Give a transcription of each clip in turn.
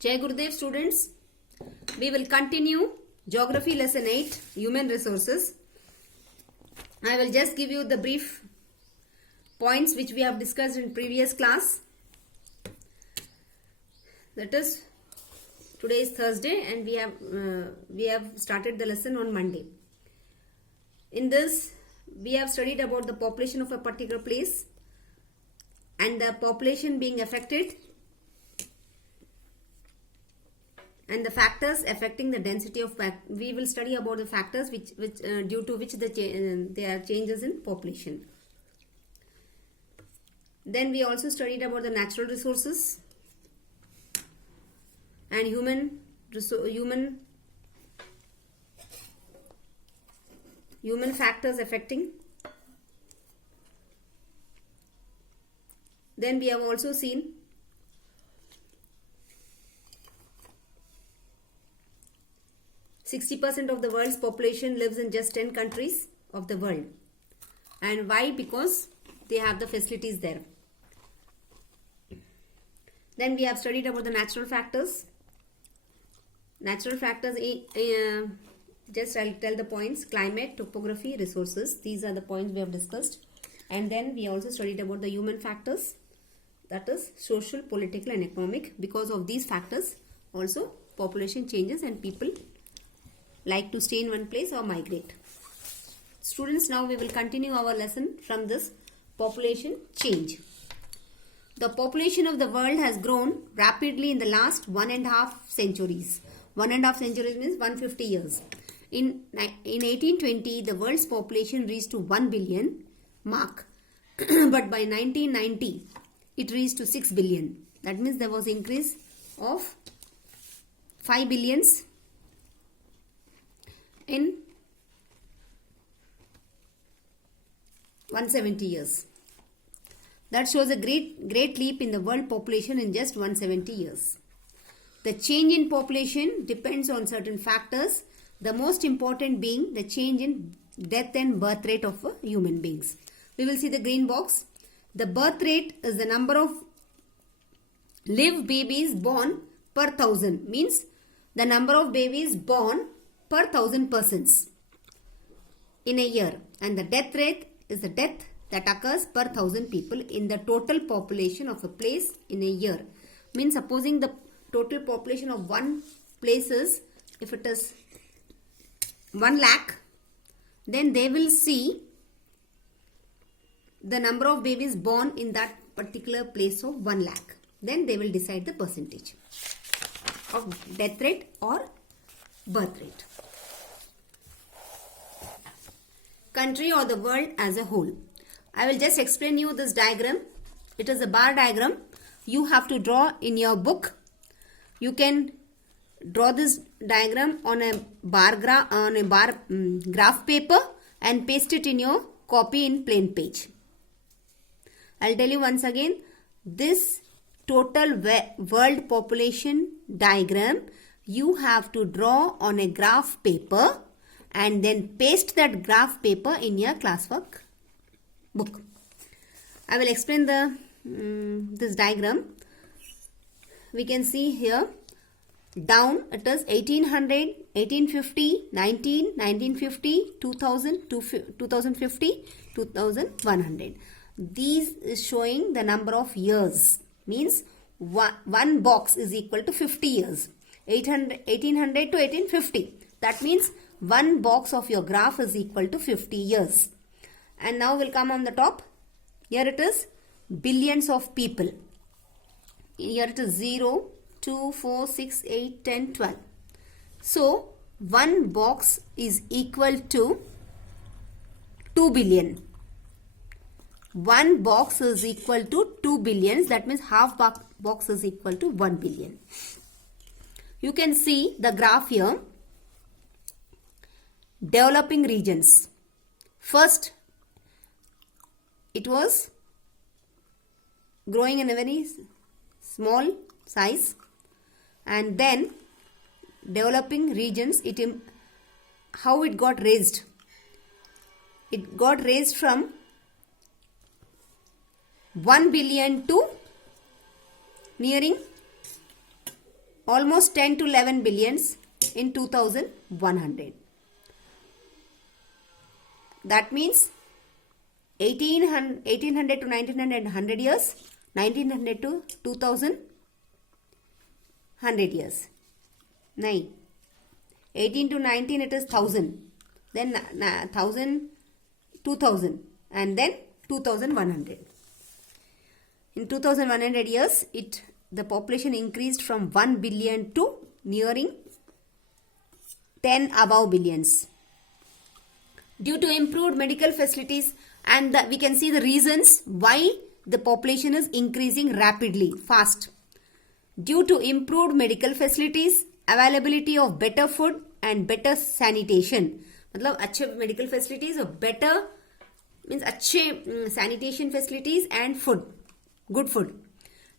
Jai Gurudev students, we will continue Geography lesson 8, Human Resources. I will just give you the brief points which we have discussed in previous class. That is, today is Thursday and we have started the lesson on Monday. In this, we have studied about the population of a particular place and the population being affected and the factors affecting the density of we will study about the factors which due to which there are changes in population. Then we also studied about the natural resources and human factors affecting. Then we have also seen %60% of the world's population lives in just 10 countries of the world. And why? Because they have the facilities there. Then we have studied about the natural factors. Natural factors, just I'll tell the points: climate, topography, resources. These are the points we have discussed. And then we also studied about the human factors, that is social, political and economic. Because of these factors also population changes and people like to stay in one place or migrate. Students, now we will continue our lesson from this population change. The population of the world has grown rapidly in the last 1.5 centuries. 1.5 centuries means 150 years. In 1820, the world's population reached to 1 billion mark. But by 1990, it reached to 6 billion. That means there was increase of 5 billions in 170 years. That shows a great leap in the world population in just 170 years. The change in population depends on certain factors, the most important being the change in death and birth rate of human beings. We will see the green box. The birth rate is the number of live babies born per 1,000, means the number of babies born per 1,000 persons in a year, and the death rate is the death that occurs per 1,000 people in the total population of a place in a year. Means supposing the total population of one place is, if it is 1 lakh, then they will see the number of babies born in that particular place of 1 lakh. Then they will decide the percentage of death rate or birth rate. Country or the world as a whole. I will just explain you this diagram. It is a bar diagram. You have to draw in your book. You can draw this diagram on a graph paper and paste it in your copy in plain page. I'll tell you once again, this total world population diagram you have to draw on a graph paper and then paste that graph paper in your classwork book. I will explain this diagram. We can see here, down it is 1800, 1850, 1950, 2000, 2050, 2100. These is showing the number of years. Means one box is equal to 50 years. 1800 to 1850. That means one box of your graph is equal to 50 years. And now we'll come on the top. Here it is billions of people. Here it is 0, 2, 4, 6, 8, 10, 12. So one box is equal to 2 billion. One box is equal to 2 billions. That means half box is equal to 1 billion. You can see the graph here. Developing regions. First, it was growing in a very small size, and then developing regions, how it got raised. It got raised from 1 billion to nearing almost 10 to 11 billions in 2100. That means 1800 to 1900 100 years, 1900 to 2000 100 years. नहीं, 18 to 19 it is 1000, then 1000 2000 and then 2100. In 2100 years, the population increased from 1 billion to nearing 10 above billions. Due to improved medical facilities, and we can see the reasons why the population is increasing rapidly, fast. Due to improved medical facilities, availability of better food and better sanitation. मतलब अच्छे medical facilities और better means अच्छे sanitation facilities and food, good food.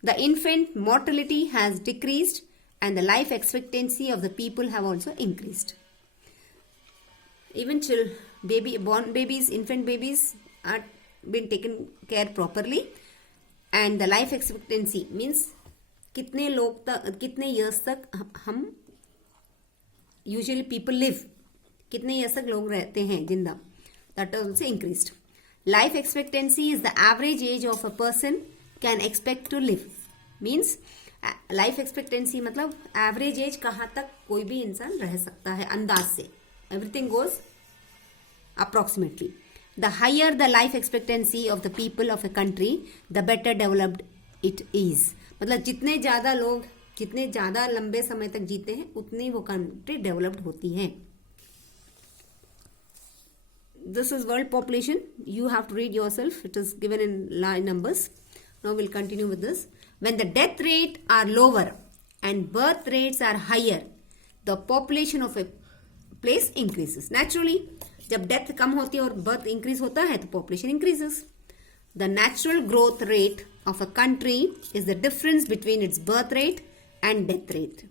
The infant mortality has decreased and the life expectancy of the people have also increased. Even born babies, infant babies are been taken care properly, and the life expectancy means कितने लोग तक, कितने years तक हम usually people live, कितने years तक लोग रहते हैं जिंदा, that also increased. Life expectancy is the average age of a person can expect to live. Means life expectancy मतलब average age कहाँ तक कोई भी इंसान रह सकता है अंदाज से. Everything goes approximately. The higher the life expectancy of the people of a country, the better developed it is. मतलब जितने ज़्यादा लोग जितने ज़्यादा लंबे समय तक जीते हैं उतनी वो कंट्री डेवलप्ड होती है. This is world population. You have to read yourself. It is given in numbers. Now we'll continue with this. When the death rate are lower and birth rates are higher, the population of a place increases. Naturally, जब death कम होती है और birth increase होता है तो population increases. The natural growth rate of a country is the difference between its birth rate and death rate.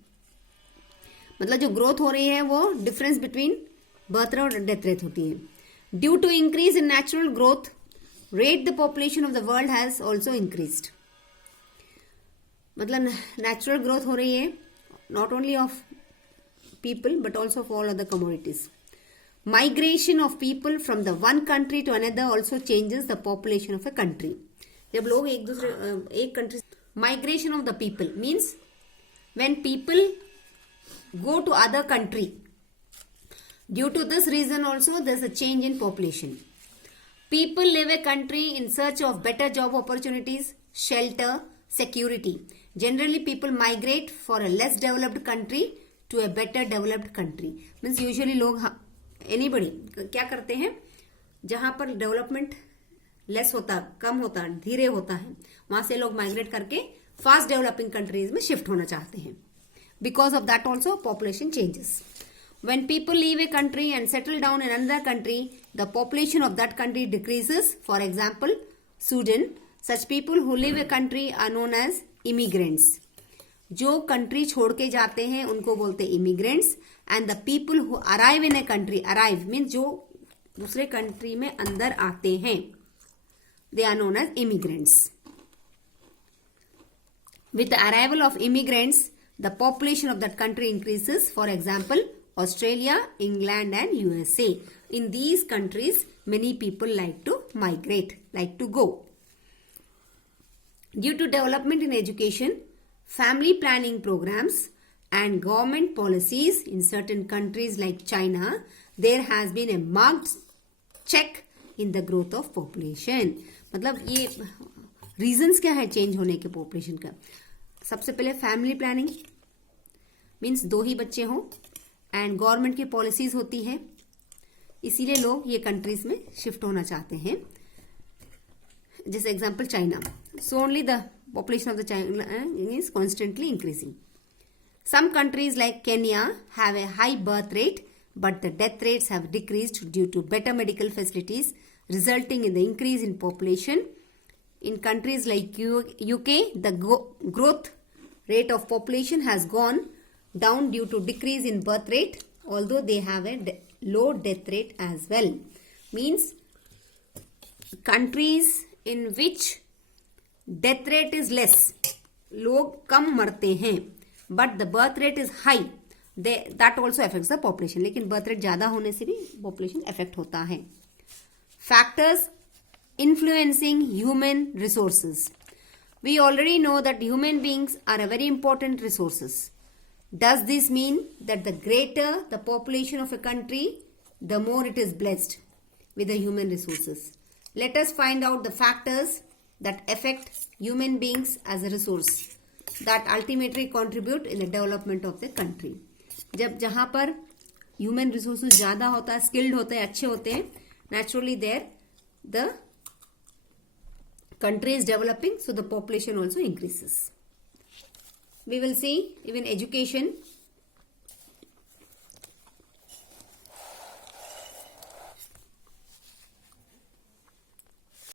मतलब जो ग्रोथ हो रही है वो डिफरेंस बिटवीन बर्थ रेट और डेथ रेट होती है. Due to increase in natural growth rate the population of the world has also increased. मतलब नेचुरल ग्रोथ हो रही है not only of people but also of all other commodities. Migration of people from the one country to another also changes the population of a country. जब लोग एक country, migration of the people means when people go to other country. Due to this reason also there is a change in population. People leave a country in search of better job opportunities, shelter, security. Generally people migrate for a less developed country to a better developed country. Means usually लोग anybody क्या करते हैं जहां पर development less होता, कम होता, धीरे होता है, वहां से लोग माइग्रेट करके फास्ट डेवलपिंग कंट्रीज में शिफ्ट होना चाहते हैं. Because of that also population changes. When people leave a country and settle down in another country, the population of that country decreases. For example Sudan. Such people who live a country are known as immigrants. जो country छोड़ के जाते हैं उनको बोलते हैं immigrants. And the people who arrive in a country, arrive means जो दूसरे कंट्री में अंदर आते हैं, they are known as immigrants. With the arrival of immigrants the population of that country increases. For example Australia, England and USA. In these countries many people like to migrate, like to go. Due to development in education, family planning programs and government policies in certain countries like China, there has been a marked check in the growth of population. मतलब ये reasons क्या है change होने के population का. सबसे पहले family planning means 2 ही बच्चे हों एंड गवर्नमेंट की पॉलिसीज होती है, इसीलिए लोग ये कंट्रीज में शिफ्ट होना चाहते हैं. जैसे example China. So only the population of the China is constantly increasing. Some countries like Kenya have a high birth rate, but the death rates have decreased due to better medical facilities, resulting in the increase in population. In countries like UK, the growth rate of population has gone down due to decrease in birth rate, although they have a low death rate as well. Means countries in which death rate is less, लोग कम मरते हैं, but the birth rate is high, that also affects the population. लेकिन birth rate ज्यादा होने से भी population affect होता है. Factors influencing human resources. We already know that human beings are a very important resources. Does this mean that the greater the population of a country, the more it is blessed with the human resources? Let us find out the factors that affect human beings as a resource that ultimately contribute in the development of the country. जब जहां पर human resources ज्यादा होता है, skilled होते हैं, अच्छे होते हैं, naturally there the country is developing, so the population also increases. We will see even education.